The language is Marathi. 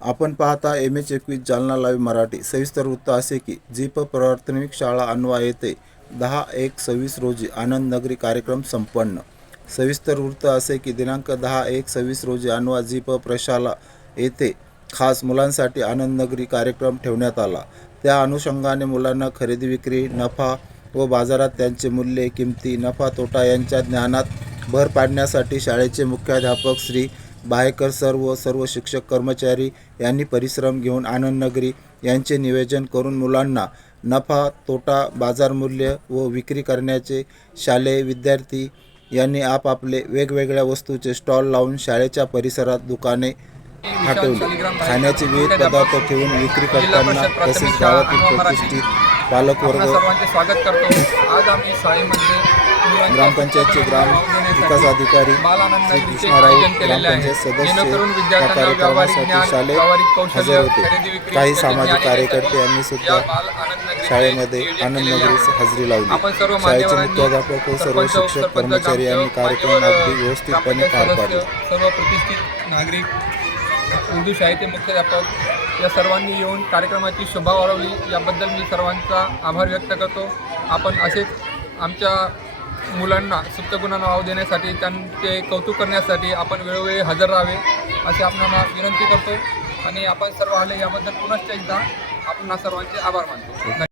आपण पाहता एम एच एकवीस जालना लाईव्ह मराठी. सविस्तर वृत्त असे की जीप प्राथमिक शाळा अन्वा येथे दहा एक सव्वीस रोजी आनंद नगरी कार्यक्रम संपन्न. सविस्तर वृत्त असे की दिनांक दहा एक सव्वीस रोजी अन्वा जीप प्रशाला येथे खास मुलांसाठी आनंद नगरी कार्यक्रम ठेवण्यात आला. त्या अनुषंगाने मुलांना खरेदी विक्री नफा व बाजारात त्यांचे मूल्य किमती नफा तोटा यांच्या ज्ञानात भर पाडण्यासाठी शाळेचे मुख्याध्यापक श्री बाहेकर सर्व सर्व शिक्षक कर्मचारी यांनी परिश्रम घेऊन आनंद नगरी यांचे नियोजन करून मुलांना नफा तोटा बाजारमूल्य व विक्री करण्याचे शालेय विद्यार्थी यांनी आपापले वेगवेगळ्या वस्तूचे स्टॉल लावून शाळेच्या परिसरात दुकाने हटवली. खाण्याचे विविध पदार्थ ठेवून विक्री करताना तसेच गावातील प्रतिष्ठित पालकवर्ग सर्वांचे स्वागत करतो. आज आम्ही शाळेमध्ये ग्रामपंचायतचे ग्राम विकास अधिकारी श्री कृष्णाराव ग्रामपंचायत सदस्य या कार्यक्रमासाठी हजर होते. काही सामाजिक कार्यकर्ते. यांनी सुद्धा शाळेमध्ये आनंद केलेले नगरी आहे. हजेरी लावली. शाळेचे मुख्याध्यापक व सर्व शिक्षक कर्मचारी यांनी कार्यक्रम अगदी व्यवस्थितपणे पार पाडले. सर्व प्रतिष्ठित नागरिक उर्दू शाळेचे मुख्याध्यापक या सर्वांनी येऊन कार्यक्रमाची शोभा वाढवली. याबद्दल मी सर्वांचा आभार व्यक्त करतो. आपण असेच आमच्या मुलांना सुप्तगुणांना वाव देण्यासाठी त्यांचे कौतुक करण्यासाठी आपण वेळोवेळी हजर राहावे असे आपणाला विनंती करतो. आणि आपण सर्व आले याबद्दल पुनश्च एकदा आपण सर्वांचे आभार मानतो.